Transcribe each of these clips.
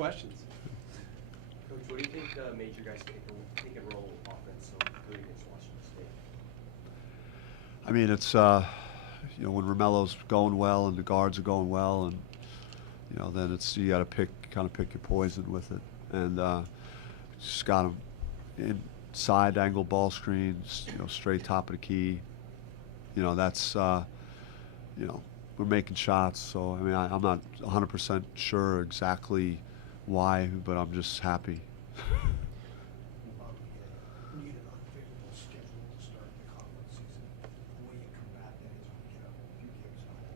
questions. Coach, what do you think made your guys pick and roll offense so good against Washington State? I mean, it's when Romelo's going well and the guards are going well, and then it's you got to pick your poison with it, and just got them inside angle ball screens, straight top of the key. That's we're making shots. So I mean, I'm not 100% sure exactly why, but I'm just happy. We need an unfavorable schedule to start the conference season. The way you combat that is we get a few games at home.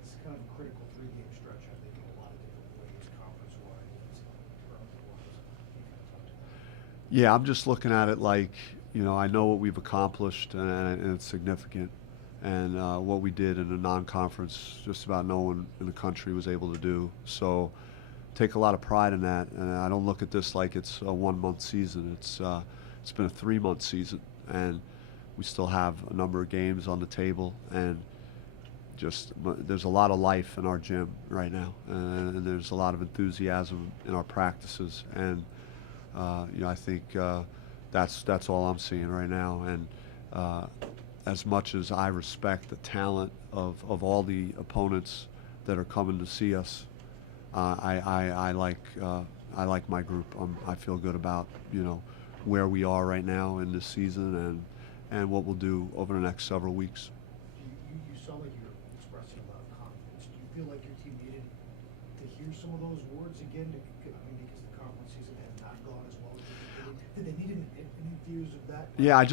It's kind of a critical 3-game stretch, I think, in a lot of different ways, conference-wise, tournament-wise. Yeah, I'm just looking at it like, I know what we've accomplished, and it's significant. And what we did in the non-conference, just about no one in the country was able to do. So take a lot of pride in that. And I don't look at this like it's a 1-month season. It's been a 3-month season, and we still have a number of games on the table. And just there's a lot of life in our gym right now, and there's a lot of enthusiasm in our practices. And I think that's all I'm seeing right now. And as much as I respect the talent of all the opponents that are coming to see us, I like my group. I feel good about where we are right now in this season and what we'll do over the next several weeks. You sound like you're expressing a lot of confidence. Do you feel like your team needed to hear some of those words again? Because the conference season had not gone as well as it did. Did they need any views of that? Yeah, I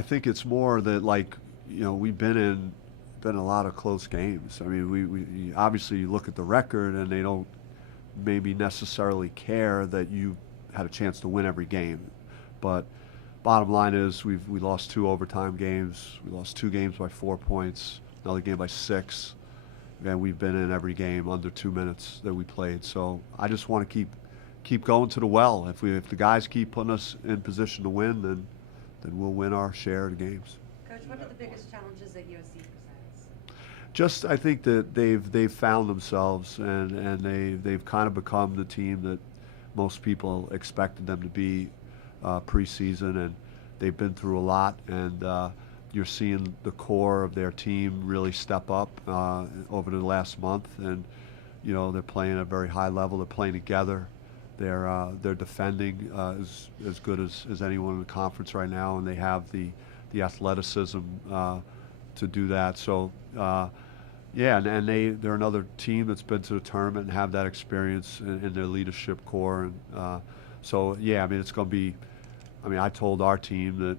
think it's more that we've been in a lot of close games. I mean, we obviously you look at the record and they don't maybe necessarily care that you had a chance to win every game, but bottom line is we lost 2 overtime games. We lost 2 games by 4 points, another game by 6, and we've been in every game under 2 minutes that we played. So I just want to keep going to the well. If the guys keep putting us in position to win, then we'll win our share of the games. Coach, what are the biggest challenges that USC presents? Just I think that they've found themselves, and they've kind of become the team that most people expected them to be preseason, and they've been through a lot, and you're seeing the core of their team really step up over the last month, and they're playing at a very high level. They're playing together. They're defending as good as anyone in the conference right now, and they have the athleticism to do that. So yeah, and they're another team that's been to the tournament and have that experience in their leadership core. And so yeah, I mean, it's going to be. I mean, I told our team that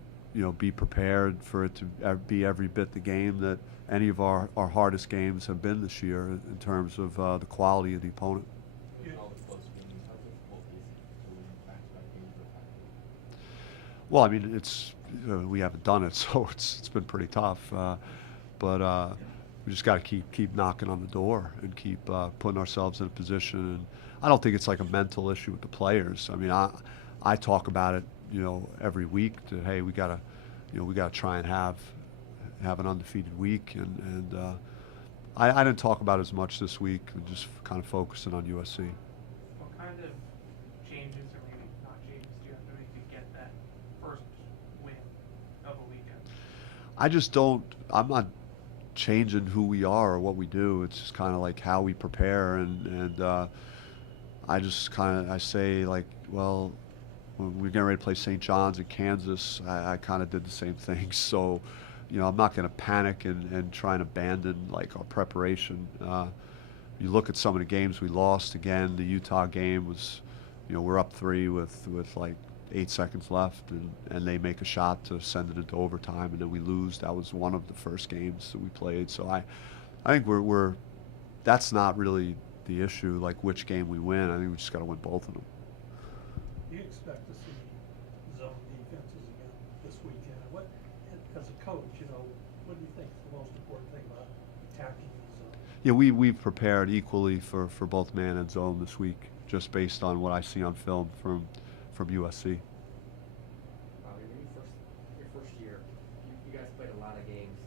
be prepared for it to be every bit the game that any of our hardest games have been this year in terms of the quality of the opponent. Well, I mean, we haven't done it, so it's been pretty tough. But we just got to keep knocking on the door and keep putting ourselves in a position. And I don't think it's like a mental issue with the players. I mean, I talk about it, every week. That hey, we gotta try and have an undefeated week. And I didn't talk about it as much this week. Just kind of focusing on USC. What kind of changes, or maybe not changes, do you have to make to get that first win of a weekend? I'm not changing who we are or what we do. It's just kind of like how we prepare, and I say, like, well, when we're getting ready to play St. John's in Kansas, I kind of did the same thing. So, I'm not going to panic and try and abandon like our preparation. You look at some of the games we lost. Again, the Utah game was, we're up 3 with like 8 seconds left, and they make a shot to send it into overtime, and then we lose. That was one of the first games that we played. So I think we're that's not really the issue, like which game we win. I think we just got to win both of them. Do you expect to see zone defenses again this weekend? What, as a coach, what do you think is the most important thing about attacking the zone? Yeah, we've prepared equally for both man and zone this week, just based on what I see on film from USC. Your first year, you guys played a lot of games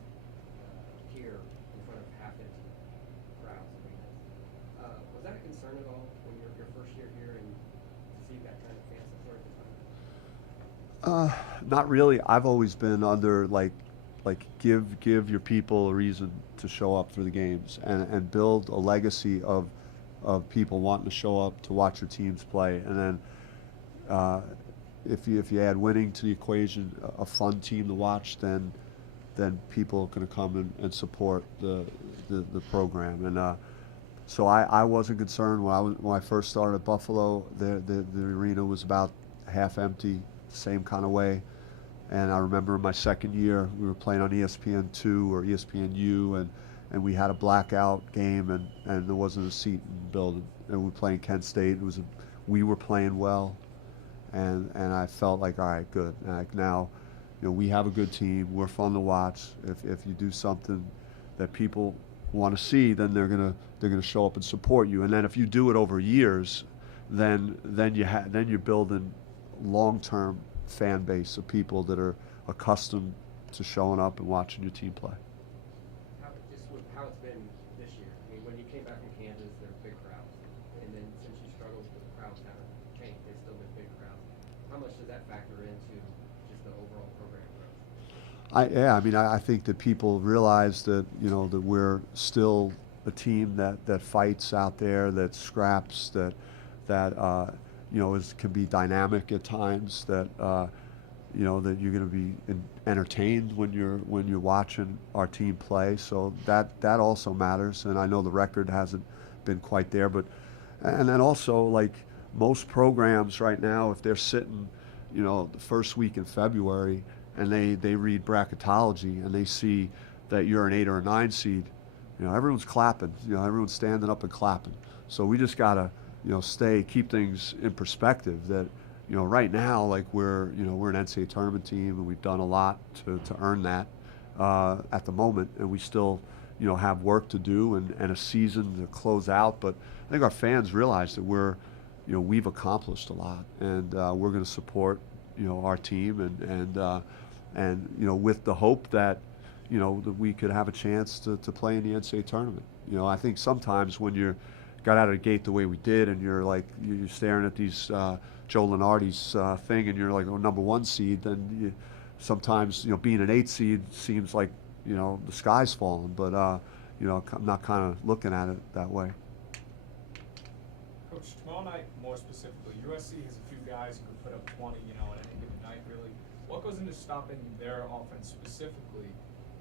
here in front of half-empty crowds. Was that a concern concern at all when you're your first year here and to see that kind of fan support at the time? Not really. I've always been under give your people a reason to show up for the games and build a legacy of people wanting to show up to watch your teams play. And then if you add winning to the equation, a fun team to watch, then people are going to come and support the program. And so I wasn't concerned when I first started at Buffalo. The arena was about half empty, same kind of way. And I remember in my second year, we were playing on ESPN2 or ESPNU, and we had a blackout game, and there wasn't a seat in the building. And we were playing Kent State. We were playing well, and I felt like, all right, good. Like now, we have a good team. We're fun to watch. If you do something that people want to see, then they're gonna show up and support you. And then if you do it over years, then you're building long-term fan base of people that are accustomed to showing up and watching your team play. Just with how it's been this year. I mean, when you came back from Kansas, there were big crowds, and then since you struggled with the crowds haven't changed, they've still been big crowds. How much does that factor into just the overall program growth? I think that people realize that that we're still a team that fights out there, that scraps, that can be dynamic at times, that that you're going to be entertained when you're watching our team play. So that also matters. And I know the record hasn't been quite there, and then also, like most programs right now, if they're sitting the first week in February and they read bracketology and they see that you're an 8 or a 9 seed, everyone's clapping. Everyone's standing up and clapping. So we just gotta keep things in perspective. That right now, like we're an NCAA tournament team, and we've done a lot to earn that at the moment, and we still have work to do and a season to close out. But I think our fans realize that we've accomplished a lot, and we're going to support our team and with the hope that that we could have a chance to play in the NCAA tournament. I think sometimes when you got out of the gate the way we did, and you're staring at these Joe Lunardi's thing, and you're like a number 1 seed, then sometimes being an 8 seed seems like the sky's falling. But I'm not kind of looking at it that way. Coach, tomorrow night, more specifically, USC has a few guys who can put up 20, at any given night. Really, what goes into stopping their offense specifically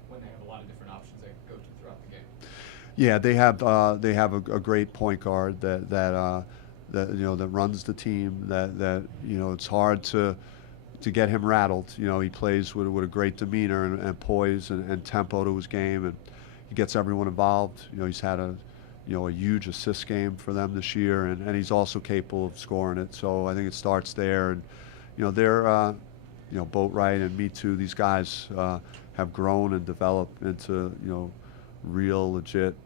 when they have a lot of different options they can go to throughout the game? Yeah, they have a great point guard that runs the team. That it's hard to get him rattled. He plays with a great demeanor and poise and tempo to his game, and he gets everyone involved. He's had a huge assist game for them this year, and he's also capable of scoring it. So I think it starts there, and they're Boatwright and Me Too. These guys have grown and developed into real legit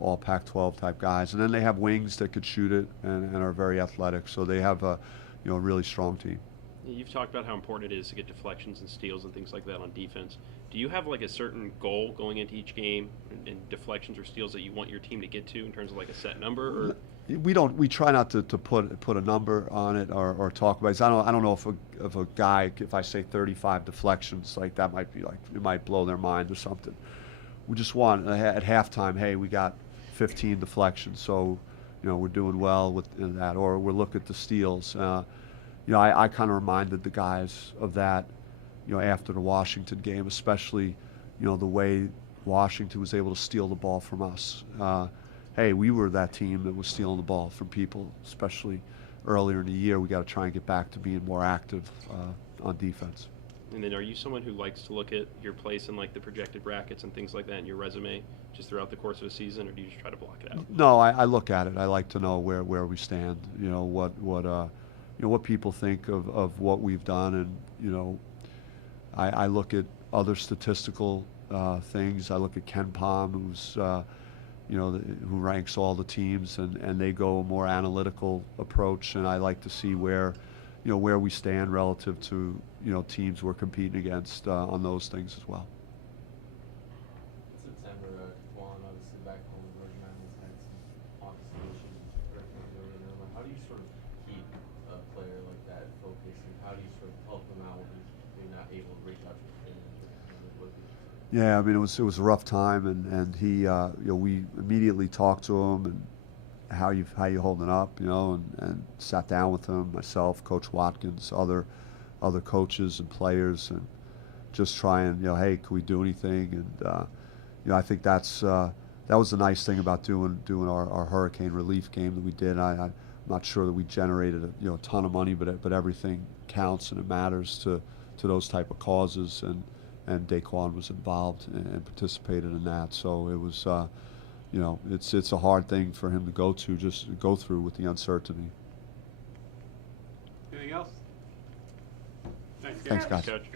all Pac-12 type guys, and then they have wings that could shoot it and are very athletic. So they have a really strong team. You've talked about how important it is to get deflections and steals and things like that on defense. Do you have like a certain goal going into each game in deflections or steals that you want your team to get to in terms of like a set number? Or? We try not to put a number on it or talk about it. I don't know if a guy, if I say 35 deflections, like that might be like, it might blow their mind or something. We just want at halftime, hey, we got 15 deflections, so we're doing well with that. Or we'll look at the steals. I kind of reminded the guys of that, after the Washington game, especially, the way Washington was able to steal the ball from us. Hey, we were that team that was stealing the ball from people, especially earlier in the year. We got to try and get back to being more active on defense. And then are you someone who likes to look at your place in like the projected brackets and things like that in your resume just throughout the course of a season, or do you just try to block it out? No, I look at it. I like to know where we stand, what people think of what we've done, and I look at other statistical things. I look at Ken Palm, who's who ranks all the teams, and they go a more analytical approach, and I like to see where we stand relative to teams we're competing against on those things as well. In September, Juan, obviously back home, the Virgin Islands had some obvious issues with Yeah, I mean, it was a rough time, and he, we immediately talked to him and how you holding up, and sat down with him, myself, Coach Watkins, other coaches and players, and just trying, hey, can we do anything? And I think that was the nice thing about doing our hurricane relief game that we did. I'm not sure that we generated a ton of money, but everything counts and it matters to those type of causes, and Daquan was involved and participated in that. So it was, it's a hard thing for him to go through with the uncertainty. Anything else? Thanks, Thanks, guys. Coach.